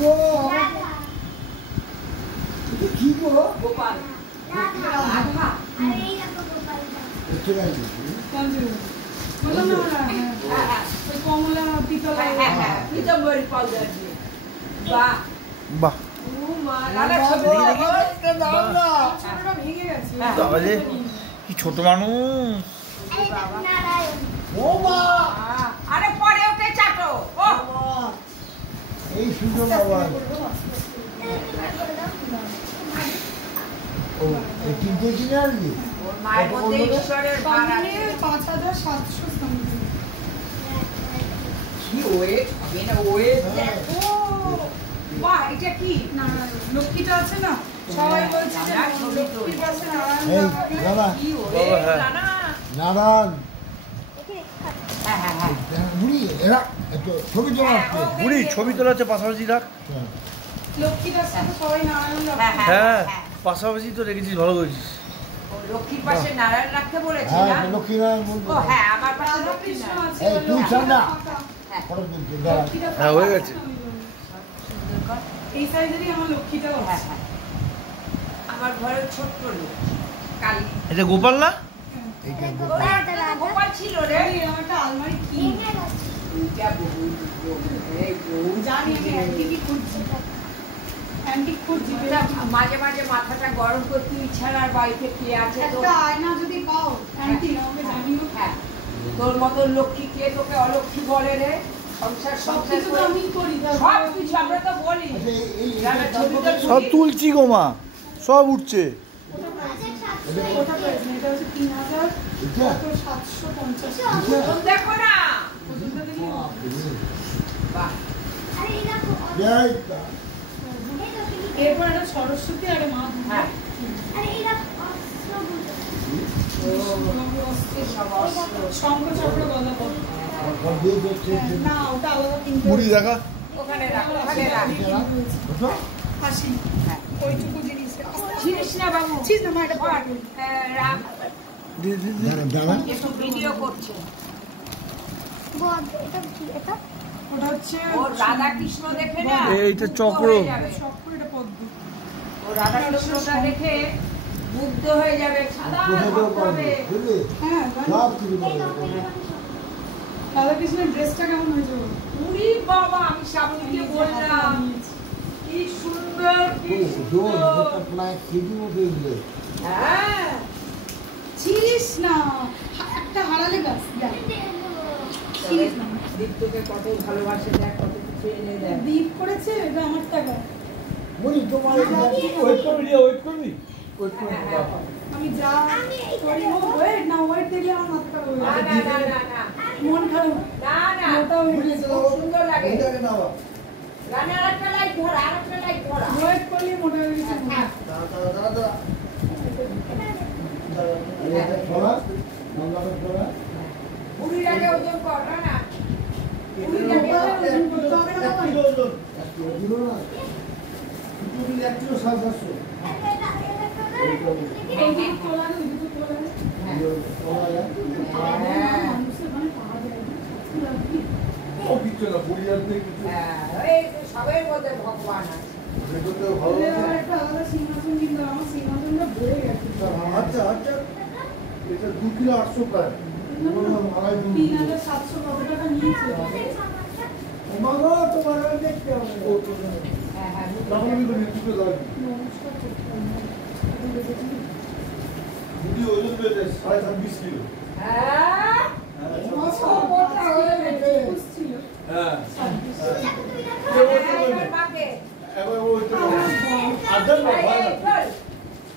গো কি গো গোপাল কমলা পিতলা পিতাম্বরী পাউডার দিয়ে বাহ বাহ ভেঙে গেছে তাহলে কি ছোট মানুষ। ও মা আরে পরে ওকে চাটো ও এই সুন্দর বাবা ও এই তিনটে কিনে আনলি ওর মায়ের মধ্যে ঈশ্বরের ভার আছে 5700 সামথিং কি ওয়েট হবে না ওয়েট দেখো বাহ এটা কি না লক্ষ্মীটা আছে না সবাই বলছে যে লক্ষ্মীর কাছে এই দাদা কি ওয়েট না নারায়ণ হ্যাঁ হ্যাঁ হ্যাঁ বুড়ি এরা একটু ছবি তোলা আসছে বুড়ি ছবি তোলা হচ্ছে পাশাপাশি রাখ। লক্ষ্মীর কাছে তো সবাই নারায়ণ হ্যাঁ রাখে হ্যাঁ পাশাপাশি তো রেখেছিস, ভালো করেছিস। ও লক্ষ্মীর পাশে নারায়ণ রাখতে বলেছি না হ্যাঁ লক্ষ্মীনারায়ণ বলবো ও হ্যাঁ আমার পাশে রাধা লক্ষ্মী কৃষ্ণ নারায়ণ আছে এই তুই ছাড় না হ্যাঁ ফটো তুলতে দাঁড়া লক্ষ্মীটা হ্যাঁ, হয়ে গেছে। সুন্দর কর এই সাইজেরই আমার লক্ষ্মীটাও হ্যাঁ আছে হ্যাঁ আমার ঘরে ছোট্ট লোক কালী এটা গোপাল না? এইটা ওরা একটা গোপাল ছিল রে এই আমার একটা আলমারি কি এটা বহু এই বহু জানি আমি অ্যান্টিকই খুঁজছি অ্যান্টিক খুঁজছি এটা মাঝে মাঝে মাথাটা গরম করতে ইচ্ছার আর বাড়িতে কে আছে তো একটা আয়না যদি পাও অ্যান্টিক আমাকে জানিও হ্যাঁ তোর মতো লক্ষ্মী কে তোকে অলক্ষ্মী বলে রে সংসার সব সংসার কিছু তো আমি করি সব কিছু আমরা তো বলি আচ্ছা এই যারা ছবিটা সব তুলছি গো মা, সব উঠছে। ওটা প্রাইস এটা হচ্ছে 3000 এটা 750 দেখো না ওজনটা দেখলে বাহ এই এরপর একটা সরস্বতী আর মা দুর্গা হ্যাঁ শঙ্খ চক্র গদা পদ্ম। না ওটা আলাদা কিনতে বুড়ি দেখা ওখানে রাখ ওখানে রাখ হাসি হ্যাঁ। ওইটুকু জিনিস ছিনিস না বাবু ছিস না মা এটা পড়া রাখ দাঁড়া একটু ভিডিও করছে ওটা হচ্ছে ও রাধা কৃষ্ণ দেখে না এইটা চক্র। মুগ্ধ হয়ে যাবে। চক্র এটা পদ্ম ও রাধা কৃষ্ণটা দেখে মুগ্ধ হয়ে যাবে সাদা কোথাও হবে বুঝলি হ্যাঁ সব কিছু রাধাকৃষ্ণের ড্রেসটা কেমন হয়েছে বলো? উরি বাবা আমি শ্রাবণীকে বললাম কি সুন্দর কি সুন্দর ফ্লাইট সিটি মতো দিলে হ্যাঁ ছিলিস না একটা হারালে গাছ দেখ ছিলিস না দীপ্তকে কত ভালোবাসে দেখ কত কিছু এনে দেয় দীপ করেছে এটা আমার টাকা বলি তোমার ওয়েট করবি ওয়েট করবি আমি যা করি ও ওয়েট না ওয়েট দেখলে আমার মাথা খারাপ হয়ে না যায় না না না মন খারাপ না না মোটা হয়ে গেছে খুব সুন্দর লাগে এইটাকে নাও রানা আরেকটা লাইট ধরা আরেকটা লাইট ধরা ওয়েট করলে মোটা হয়ে গেছে হ্যাঁ দাঁড়া দাঁড়া এটা ছড়া নাম্বারটা ছড়া বুড়িটাকে ওজন কর না বুড়িটাকে ওজন করতে হবে না বাবা? দিল না তুমি একটু সাজাছো ওইদিকে তোলা না, ওইদিকে তোলা না। মানুষের মানে পাওয়া যায় না। এই সবের মধ্যে ভগবান আছে বলে আবার একটা আলাদা সিংহাসন কিনতে হবে। আমার সিংহাসনটা ভরে গেছে। আচ্ছা আচ্ছা এটা 2 কিলো 800 প্রায় 3700 কত টাকা নিয়েছে? ওমাগো তোমার দেখতে হবে হ্যাঁ হ্যাঁ নমস্কার করতে হবে। এখন দেখেছি। হ্যাঁ মোটা হয়ে গেছে একুশ ছিল। এবার মাকে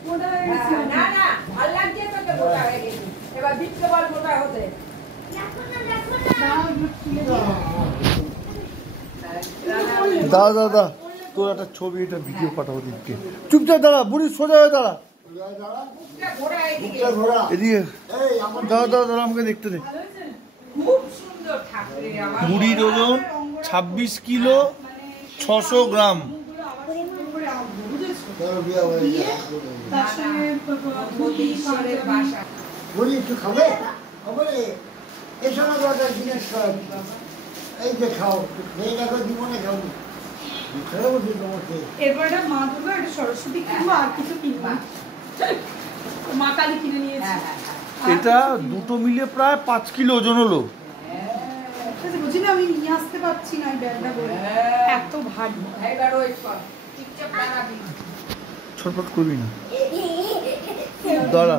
মোটা হয়ে গেছে। না না ভাল লাগছে তোকে মোটা হয়ে গেছে এবার বিক্রে বল মোটা হতে দাঁড়াও, একটু তুলে দাও। দাদা দাদা তোর একটা ছবি, এটা ভিডিও পাঠাবো দিনকে। চুপচাপ দাঁড়া বুড়ি, সোজা হয়ে দাঁড়া ঘোড়া এদিকে ঘোড়া এদিকে। এই আমার দাদা দাদা দাদা আমাকে দেখতে দে। ভালো হয়েছে? খুব সুন্দর ঠাকুরের আমার বুড়ির ওজন 26 কিলো 600 গ্রাম। মুখগুলো আবার সুন্দর করে আঁকবো, বুঝেছো? তোর বিয়ে হয়ে দিয়ে গেছে তার সঙ্গে ধুতি, ঈশ্বরের পাঞ্জাবি। বাসা বলি একটু খাবে খাবে এসব দরকার জিনিস খাও এই যে খাও এই দেখো জীবনে খাও এরপর একটা মা দুর্গা, একটা সরস্বতী কিনবো, আর কিছু কিনবো না। মা কালী কিনে নিয়েছি। এটা দুটো মিলে প্রায় 5 কিলো ওজন হলো। আচ্ছা, বুঝি না, আমি নিয়ে আসতে পারছি না এই ব্যাগটা বলে, এত ভারী। এবার ওই চুপচাপ দাঁড়াবি। ছটফট করবি না, দাঁড়া।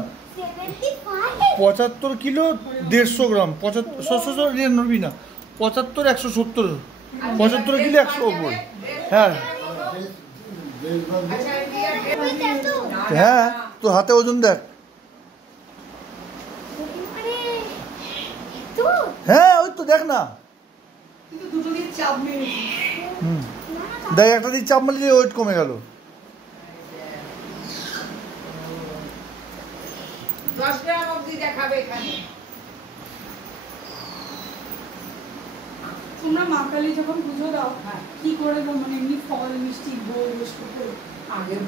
75 কিলো 150 গ্রাম, 75 নড়বি না, 75 170, 75 কিলো 100 ওপর। হ্যাঁ আচ্ছা এই হ্যাঁ, তোর হাতে ওজন দেখ। হ্যাঁ ওই তো দেখ না, কিন্তু দুটো দিয়ে চাপ মেরেছি। দেখ একটা দিয়ে চাপ মারলে ওয়েট কমে গেল। 10 গ্রাম অবধি দেখাবে এখানে। তোমরা মা কালী যখন পুজো দাও, কি করে দাও? মানে এমনি ফল মিষ্টি ভোগ এসব করে? আগের